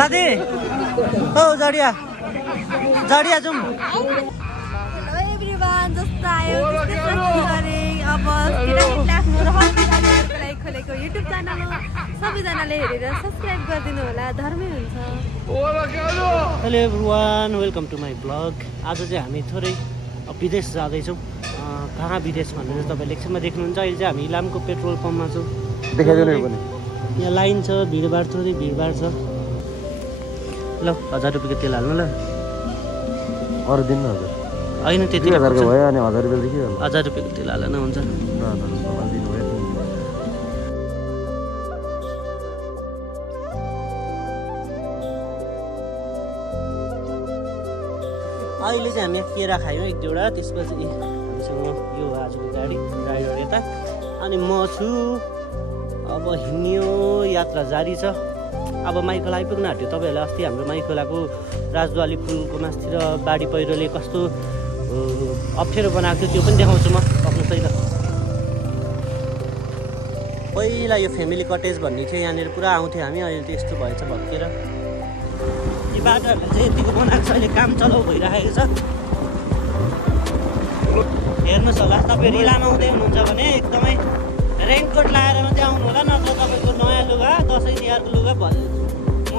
साथी ओ जडिया जडिया जाउँ जस्तो आयो अब केटाकेटीले आफ्नो रहरको लागि खोलेको युट्युब च्यानल हो सबैजनाले हेरेर सब्सक्राइब गरिदिनु होला धर्मै हुन्छ। Hello everyone welcome to my blog. आज चाहिँ हामी थोरै विदेश जाँदैछौँ। कहाँ विदेश भनेर तपाईँले एकछिनमा देख्नुहुन्छ। अहिले चाहिँ हामी इलामको पेट्रोल पम्पमा छौँ। देखाइदिनु पनि यहाँ लाइन छ, भिडभाड थोरै भिडभाड छ। ल 1000 रुपियाँको तेल हाल्नु ल। अरू दिन हजुर होइन त्यति हजारको भयो अनि 1000 रुपियाँदेखि 1000 रुपियाँको तेल हाल्न हुन्छ। अहिले चाहिँ हामी केरा खायौँ एक दुईवटा, त्यसपछि हामीसँग यो आजको गाडी ड्राइभर यता अनि म छु। अब हिँड्यो यात्रा जारी छ। अब माइखोला आइपुग्न आँट्यो। तपाईँहरूलाई अस्ति हाम्रो माइखोलाको राजद्वाली पुलको मास्तिर बाढी पहिरोले कस्तो अप्ठ्यारो बनाएको थियो त्यो पनि देखाउँछु म सक्नुहोस् है त। पहिला यो फ्यामिली कटेज भन्ने थियो, यहाँनिर पुरा आउँथ्यो हामी। अहिले त यस्तो भएछ भत्किएर। यो बाटोहरूलाई चाहिँ यतिको बनाएको छ, अहिले काम चलाउ भइरहेको छ। हेर्नुहोस् होला तपाईँहरू इलाम आउँदै हुनुहुन्छ भने एकदमै रेनकोट लगाएर मात्रै आउनु होला, नत्र तपाईँको नयाँ लुगा दसैँ तिहारको लुगा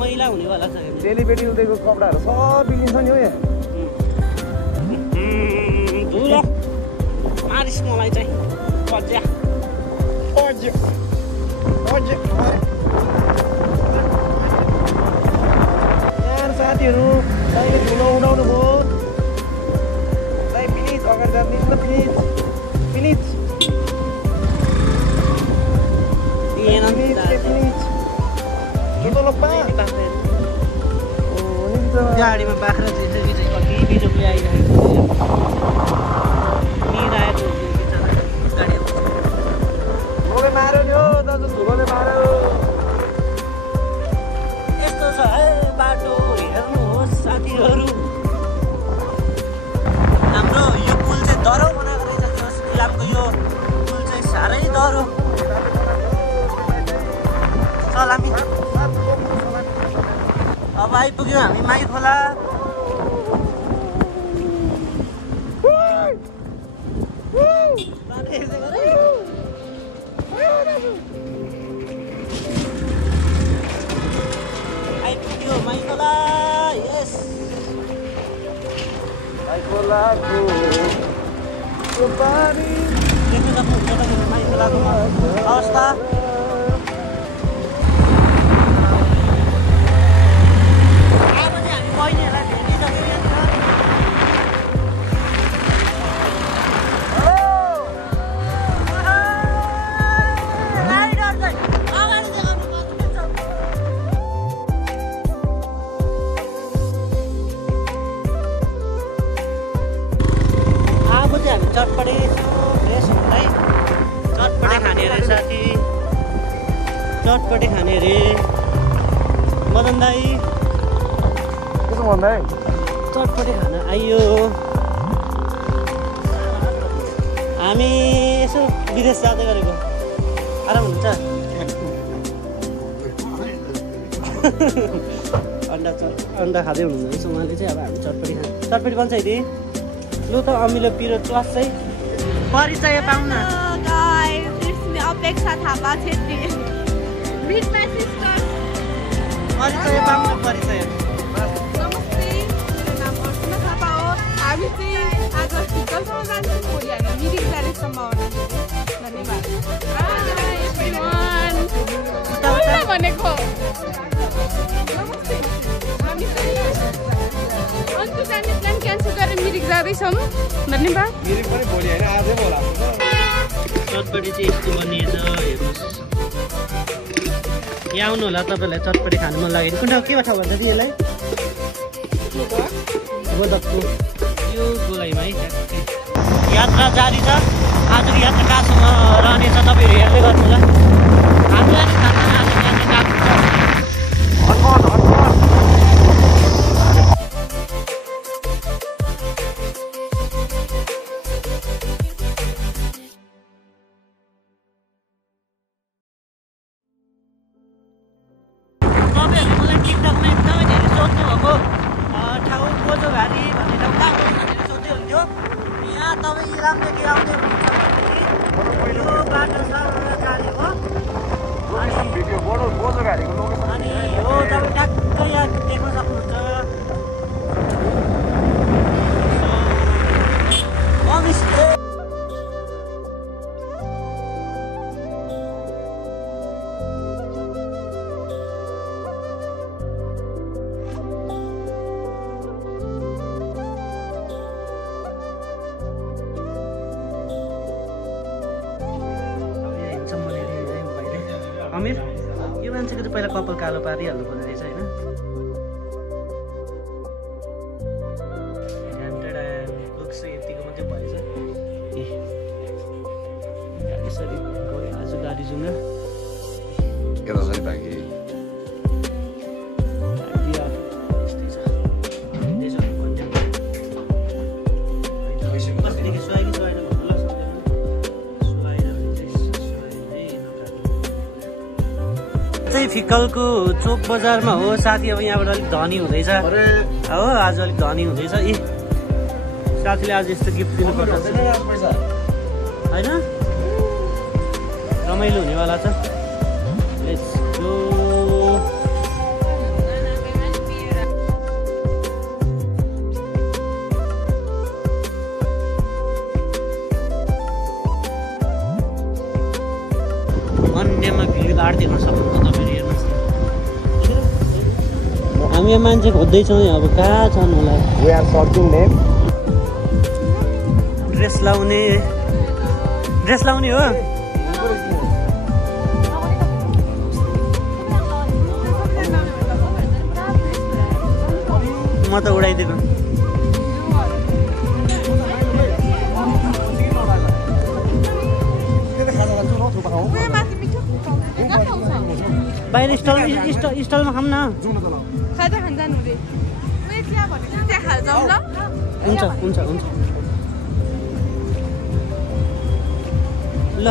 मैला हुनेवाला छ। डेलिभेरी उदैको कपडाहरू सब बिग्रिन्छ नि हो यहाँ। धुलो मारिस मलाई चाहिँ पज्या पज्या पज्या। साथीहरू तपाईँले धुलो उडाउनु भयो प्लिज अगाडि जाँदिनु न प्लिज प्लिज गाडीमा बाख्रा चाहिँ कति बिजोकले आइरहेको मिराएको गाडी धुलोले मार्यो नि हो दाजु, धुलोले मार्यो। यस्तो छ है बाटो, हेर्नुहोस् साथीहरू। हाम्रो यो पुल चाहिँ दह्रो बनाएको रहेछ। त्यो इलामको यो पुल चाहिँ साह्रै दह्रो। सलामी अब आइपुग्यो हामी माइखोला। आइपुग्यो माइखोला। यस माइखोलाको पानी देख्न सक्नुहुन्छ तपाईँले माइखोलाको अवस्था। चटपटे फ्रेस हुँदै चटपटे खाने अरे साथी, चटपटे खाने अरे मदन दाई। कसो भन्दै चटपटे खाना आइयो। हामी यसो विदेश जाँदै गरेको आराम हुन्छ। अन्डा खाँदै हुनुहुन्छ उहाँले चाहिँ। अब हामी चटपटी खान्छ। चटपटी बन्छ है लु त अमिलो पिरो च्वास चाहिँ परिचय पाउन। अपेक्षा थापा छेत्री परिचय पाउन परिचय। नमस्ते, मेरो नाम अर्चना थापा हो। हामी चाहिँ आज फिकलसम्म जान्छौँ, भोलि हामी मिरिक जाने सम्भावना छ। धन्यवाद। भनेको हामी अन्त जाने प्लान क्यान्सल गरेर मिरिक जाँदैछौँ। धन्यवाद। मिरिक पनि भोलि होइन आजै होला। चटपटी चाहिँ यस्तो बनिएछ हेर्नुहोस्। यहाँ आउनु होला तपाईँलाई चटपटी खानु मन लाग्यो। कुन ठाउँ के ठाउँ भन्छ कि यसलाई? बोधकको यो गोलाइमा है। यात्रा जारी छ। आजको यात्रा कहाँसम्म रहनेछ तपाईँहरू हेर्दै गर्नु होला। हामीलाई टिकटकमा एकदमै सोध्नु भएको ठाउँ बोझोघारी भन्ने ठाउँ कहाँ हो भनेर सोध्दै हुन्थ्यो। यहाँ तपाईँ इलामदेखि आउँदै हुनुहुन्छ भने यो बाटो छ गाडी हो अनि हो तपाईँ ट्याक्कै यहाँ देख्न सक्नुहुन्छ। अमिर यो मान्छेको चाहिँ पहिला कपाल कालो पारिहाल्नु पर्ने रहेछ होइन। यतिको मात्रै भएछ ए यसरी गयो आज गाडी जाउँ न फिक्कलको चोक बजारमा हो साथी। अब यहाँबाट अलिक धनी हुँदैछ हो आज अलिक धनी हुँदैछ। ए साथीले आज यस्तो गिफ्ट दिनुपर्छ होइन रमाइलो हुनेवाला छ। Let's go. अन्यमा भिडभाड देख्न सक्नुहुन्छ तपाईँले हेर्नुहोस्। हामी यहाँ मान्छे खोज्दैछौँ अब कहाँ छन् होला। ड्रेस लाउने हो म त उडाइदिएको। बाहिर स्टलमा खाऊँ न। हुन्छ हुन्छ हुन्छ ल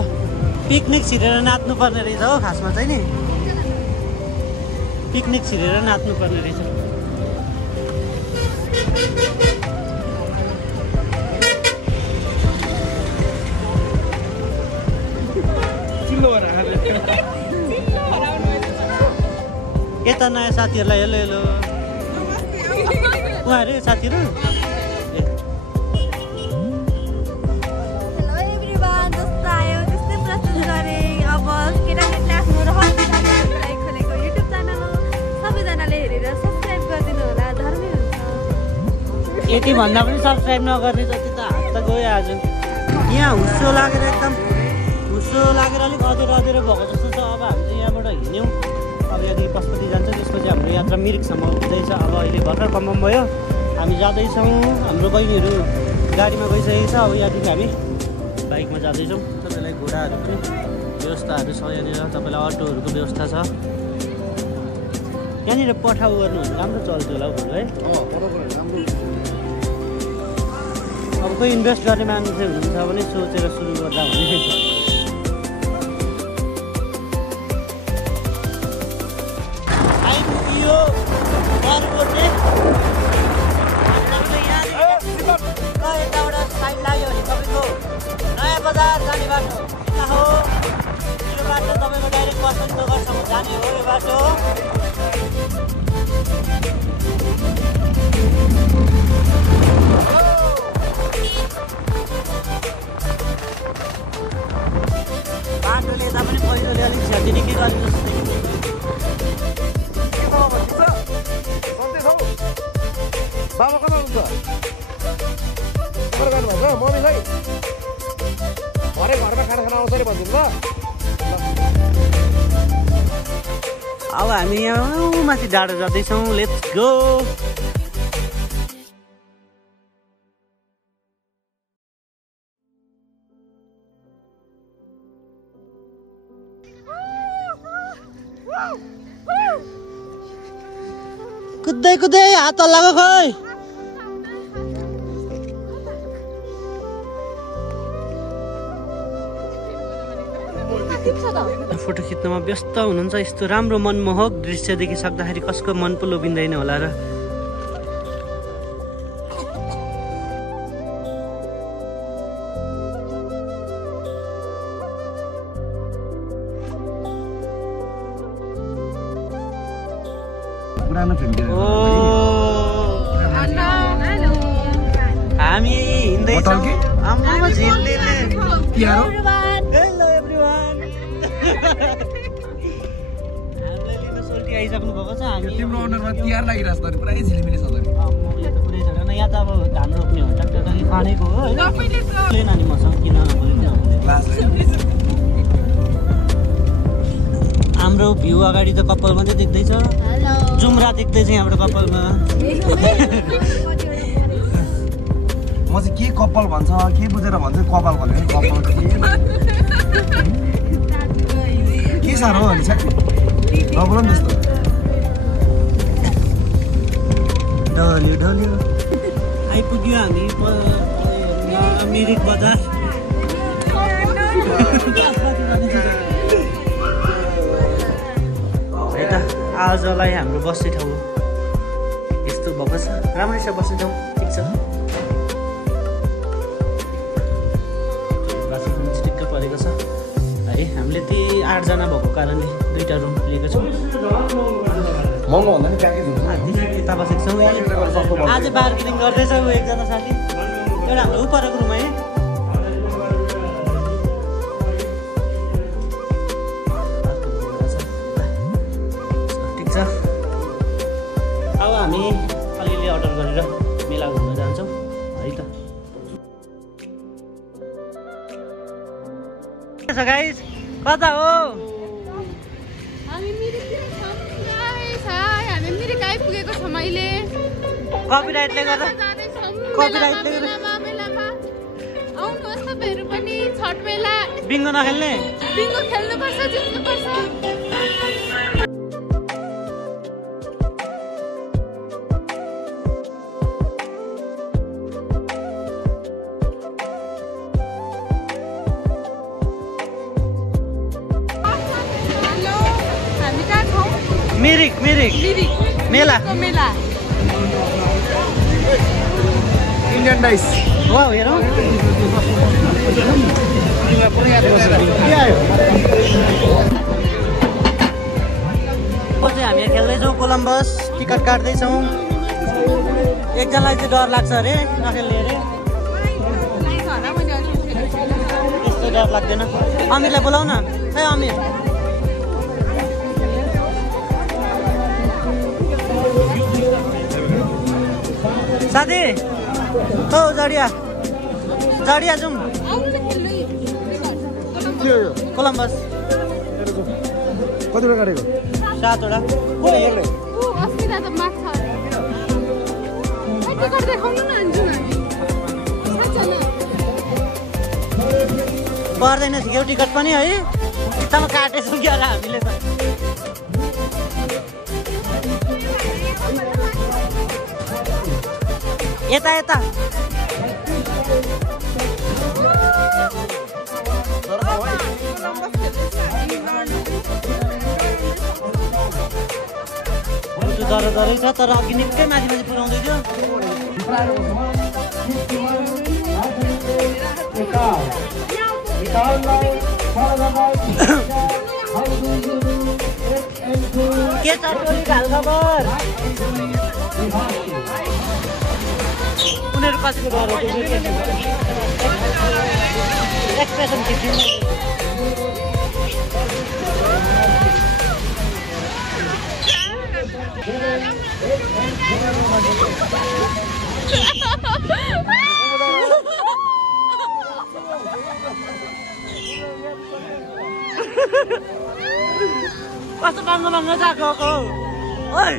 पिकनिक छिरेर नाच्नु पर्ने रहेछ हो खासमा चाहिँ नि। पिकनिक छिरेर नाच्नु पर्ने रहेछ। यता नयाँ साथीहरूलाई हेलो हेलो उहाँहरू साथीहरू। हेलो एभ्रिवान जस्तो आयो त्यस्तै प्रस्तुत गरेँ। अब केटाकेटीले आफ्नो रहरको लागि खोलेको युट्युब च्यानल हो। सबैजनाले हेरेर सब्सक्राइब गरिदिनु होला धर्मी हुन्छ। यति भन्दा पनि सब्सक्राइब नगर्ने जति त हात त गयो आज। यहाँ हुस्सो लागेर एकदम हुस्सो लागेर अलिक अँधेरो अँधेरो भएको जस्तो छ। अब हामी चाहिँ यहाँबाट हिँड्यौँ। अब यहाँदेखि पशुपति जान्छ त्यसपछि हाम्रो यात्रा मिरिकसम्म हुँदैछ। अब अहिले भर्खर कन्फर्म भयो हामी जाँदैछौँ। हाम्रो बहिनीहरू गाडीमा गइसकेको छ। अब यहाँदेखि हामी बाइकमा जाँदैछौँ। तपाईँलाई घोडाहरू पनि व्यवस्थाहरू छ यहाँनिर। तपाईँलाई अटोहरूको व्यवस्था छ। यहाँनिर पठाउ गर्नु भने राम्रो चल्थ्यो होला हौ है। अब कोही इन्भेस्ट गर्ने मान्छे हुनुहुन्छ भने सोचेर सुरु गर्दा हुने। यताबाट साइड लाग्यो भने तपाईँको नयाँ बजार जाने बाटो हो। यो बाटो तपाईँको डाइरेक्ट बसन्त नगरसम्म जाने हो। यो बाटो बाटोले यता पनि पहिरोले अलिक छेडिने गरे जस्तो बाबा कता हुनुहुन्छ? गर्नुभएको मम्मीलाई भरे घरमा खाना खाना आउँछ अरे भनिदिनु ल। अब हामी यहाँ माथि डाँडो जाँदैछौँ। Let's go. कुद्दै कुद्दै हात लगाऊ खै। फोटो खिच्नमा व्यस्त हुनुहुन्छ। यस्तो राम्रो मनमोहक दृश्य देखिसक्दाखेरि कसको मन पो लोभिँदैन होला र। हामी हिँड्दैछौँ आम्मामा झिल्ले। Hello everyone. हामीले लिन सोल्टी आइसक्नु भएको छ। हामी तिम्रो अनुहारमा तिहार लागिरहेछ त पुरै झिलिमिली छ त। यो त पुरै छैन यहाँ त अब धान रोप्ने हुन्छ त्यो त खानेको हो हैन। ले नानी मसँग किन नबोल्नु हाम्रो भ्यू अगाडि त कपाल मात्रै देख्दैछ। जुम्रा देख्दैछ यहाँबाट कपालमा। म चाहिँ के कपाल भन्छ के बुझेर भन्छ कपाल भन्ने कपाल के साह्रो हो नि नबोल नि त्यस्तो। ढल्यो ढल्यो आइपुग्यो हामी मिरिक बजार। आजलाई हाम्रो बस्ने ठाउँ यस्तो भएको छ। राम्रै छ बस्ने ठाउँ ठिक छ। चिटिक्क परेको छ है। हामीले त्यही 8 जना भएको कारणले 2टा रुम लिएको छौँ। महँगो भन्दा नि प्याकेज हुन्छ। यता बसेको छौँ। आज बार्गेनिङ गर्दैछ ऊ एकजना साथी। एउटा हाम्रो उपरको रुम है। अब हामी अलिअलि अर्डर गरेर मेला घुम्न जान्छौँ है त। गाइस कता हो? हामी मिरिक आइपुगेको छौँ अहिले। कपिराइटले गर्दा आउनुहोस् तपाईँहरू पनि छठ मेला। बिङ्गो नखेल्ने? बिङ्गो खेल्नुपर्छ, जित्नुपर्छ। मिरिक मेला इन्डियन डाइस वाउ हेरौँ। हामी खेल्दैछौँ कोलम्बस। टिकट काट्दैछौँ। एकजनालाई चाहिँ डर लाग्छ अरे नखेल्ने अरे। यस्तो डर लाग्दैन। अमिरलाई बोलाउ न। ए अमिर साथी ओ जडिया जाउँ कोलम्बस। कतिवटा काटेको? 7वटा। पर्दैन थियो टिकट पनि है। एकदम काटेछौँ क्या हामीले त। यता यता डरै छ तर अघि निकै माथि माथि पुऱ्याउँदै थियो। के छ टोली हालखबर? उनीहरू कतिको डर एक्सप्रेसन खिच्नु। कस्तो बाङ्गो जाएको ओइ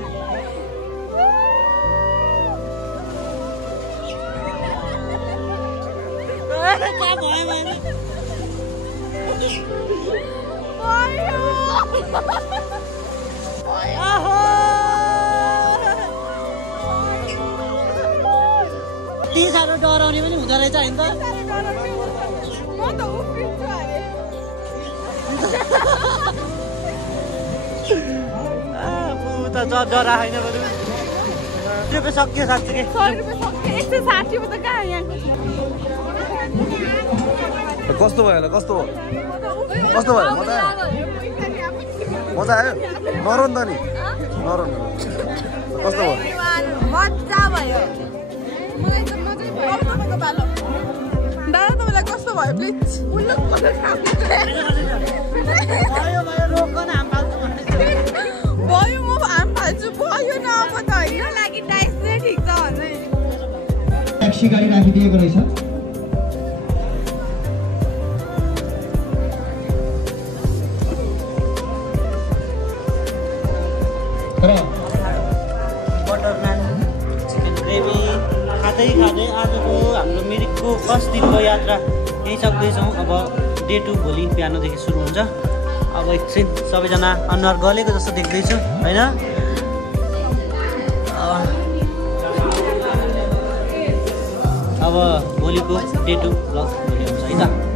ती साह्रो डराउने पनि हुँदो रहेछ होइन त। डरा होइन बरु त्यो पे सक्यो साँच्चै 100 रुपैयाँ सक्यो 160 म त कहाँ यहाँ कस्तो भयो होला कस्तो भयो मजा आयो नरौ नि त नि नरौ कस्तो भयो मजा भयो मलाई त मजा भयो तपाईँको बालो दादा तपाईँलाई कस्तो भयो प्लिज भयो रोक न हाम फाल्छु भयो म हाम फाल्छु भयो न अब त होइन लागि टाइस नै ठिक छ भन्दै ट्याक्सी गाडी राखिदिएको रहेछ बटर नान चिकन ग्रेभी खाँदै आजको हाम्रो मिरिकको फर्स्ट दिनको यात्रा यहीँ सक्दैछौँ अब डे 2 भोलि बिहानदेखि सुरु हुन्छ अब एकछिन सबैजना अनुहार गलेको जस्तो देख्दैछु होइन अब भोलिको डे 2 भ्लग भोलि हुन्छ है त